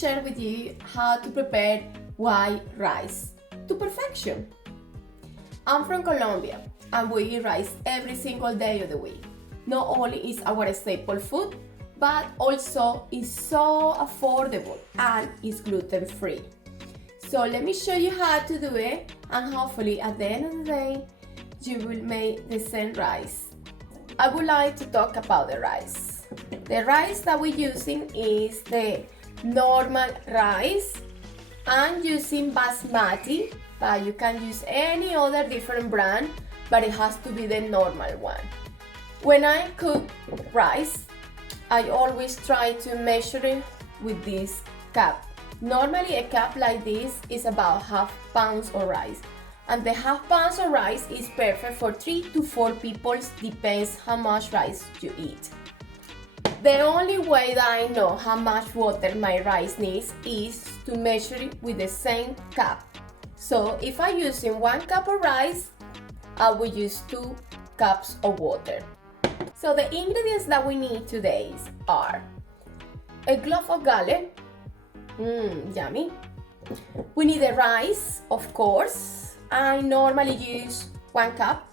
share with you how to prepare white rice to perfection. I'm from Colombia and we eat rice every single day of the week. Not only is our staple food, but also is so affordable and is gluten-free. So let me show you how to do it, and hopefully at the end of the day, you will make the same rice. I would like to talk about the rice. The rice that we're using is the normal rice. I'm using basmati, but you can use any other different brand, but it has to be the normal one. When I cook rice, I always try to measure it with this cup. Normally a cup like this is about half pounds of rice. And the half pounds of rice is perfect for 3 to 4 people, depends how much rice you eat. The only way that I know how much water my rice needs is to measure it with the same cup. So if I'm using 1 cup of rice, I will use 2 cups of water. So the ingredients that we need today are a glove of garlic, yummy. We need the rice, of course. I normally use 1 cup.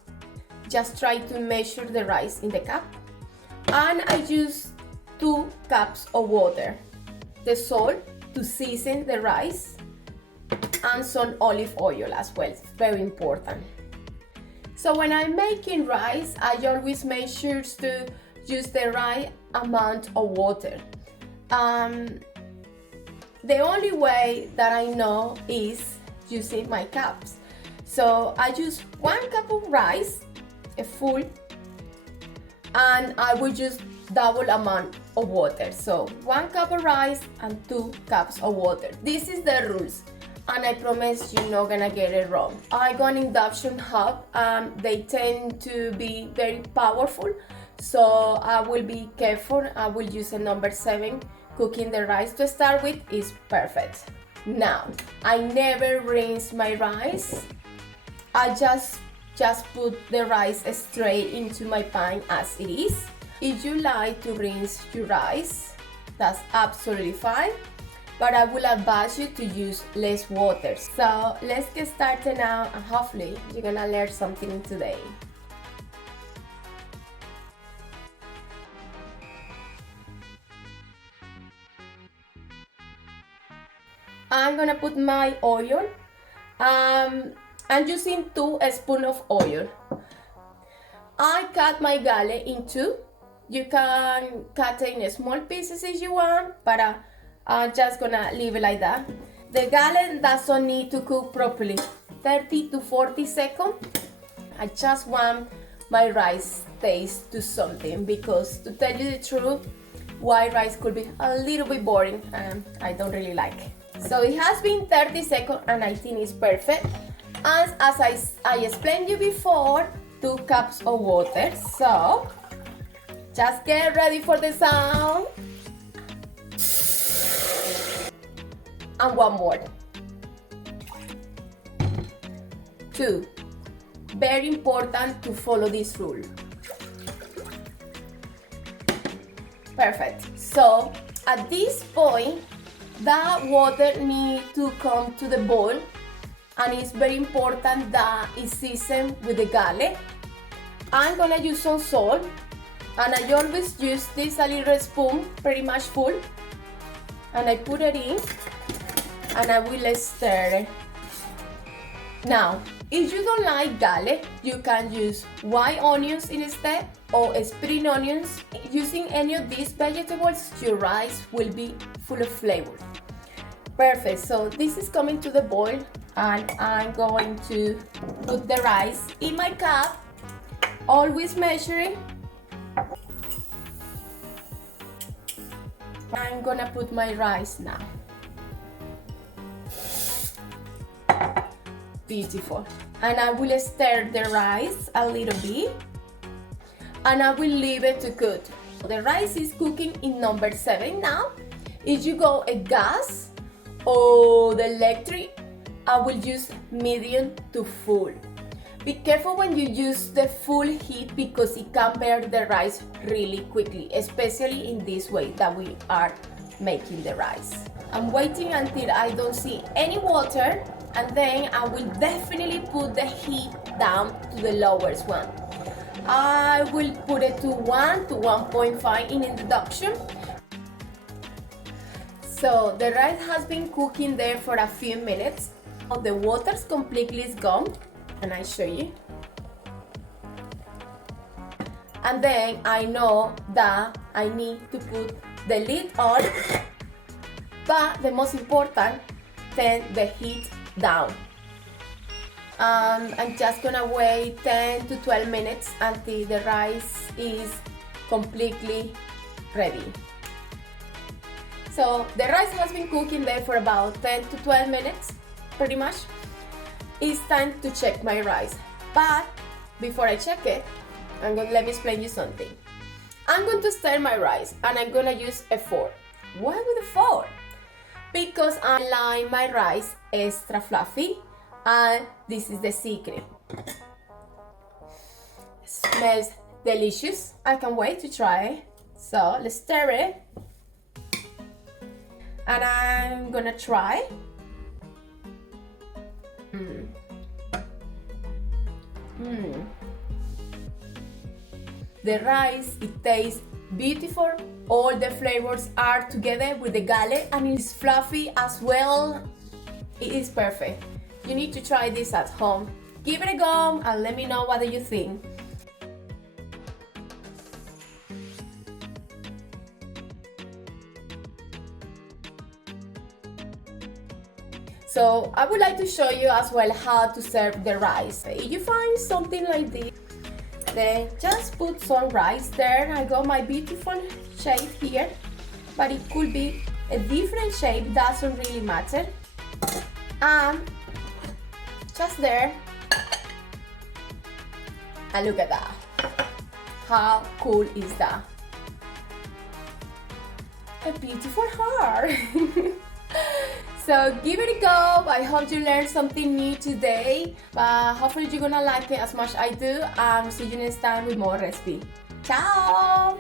Just try to measure the rice in the cup. And I use 2 cups of water. The salt to season the rice and some olive oil as well, it's very important. So when I'm making rice, I always make sure to use the right amount of water. The only way that I know is using my cups. So I use 1 cup of rice, a full, and I will use double amount of water. So 1 cup of rice and 2 cups of water. This is the rules, and I promise you're not gonna get it wrong. I got an induction hob, they tend to be very powerful, so I will be careful. I will use a number 7. Cooking the rice to start with is perfect. Now, I never rinse my rice. I just put the rice straight into my pan as it is. If you like to rinse your rice, that's absolutely fine, but I will advise you to use less water. So let's get started now, and hopefully you're gonna learn something today. I'm gonna put my oil. I'm using 2 spoons of oil. I cut my garlic in 2. You can cut it in small pieces if you want, but I'm just gonna leave it like that. The garlic doesn't need to cook properly. 30 to 40 seconds. I just want my rice taste to something, because to tell you the truth, white rice could be a little bit boring and I don't really like it. So it has been 30 seconds and I think it's perfect. And as I explained you before, 2 cups of water. So just get ready for the sound. And 1 more. 2. Very important to follow this rule. Perfect. So at this point, that water needs to come to the boil, and it's very important that it's seasoned with the garlic. I'm gonna use some salt, and I always use this a little spoon, pretty much full, and I put it in, and I will stir it. Now, if you don't like garlic, you can use white onions instead, or spring onions. Using any of these vegetables, your rice will be full of flavor. Perfect, so this is coming to the boil, and I'm going to put the rice in my cup, always measuring. I'm gonna put my rice now. Beautiful. And I will stir the rice a little bit, and I will leave it to cook. The rice is cooking in number 7 now. If you go a gas or the electric, I will use medium to full. Be careful when you use the full heat, because it can burn the rice really quickly, especially in this way that we are making the rice. I'm waiting until I don't see any water, and then I will definitely put the heat down to the lowest one. I will put it to 1 to 1.5 in induction. So the rice has been cooking there for a few minutes. The water's completely gone, and I show you. And then I know that I need to put the lid on, but the most important, turn the heat down. I'm just gonna wait 10 to 12 minutes until the rice is completely ready. So the rice has been cooking there for about 10 to 12 minutes, pretty much. It's time to check my rice. But before I check it, let me explain you something. I'm going to stir my rice and I'm gonna use a fork. Why with a fork? Because I like my rice extra fluffy, and this is the secret. It smells delicious. I can't wait to try it. So let's stir it. And I'm gonna try. The rice, it tastes beautiful. All the flavors are together with the garlic, and it's fluffy as well. It is perfect. You need to try this at home. Give it a go and let me know what do you think. So I would like to show you as well how to serve the rice. If you find something like this, then just put some rice there. I got my beautiful shape here, but it could be a different shape, doesn't really matter. And just there, and look at that. How cool is that? A beautiful heart. So give it a go. I hope you learned something new today, but hopefully you're gonna like it as much as I do, and see you next time with more recipe. Ciao!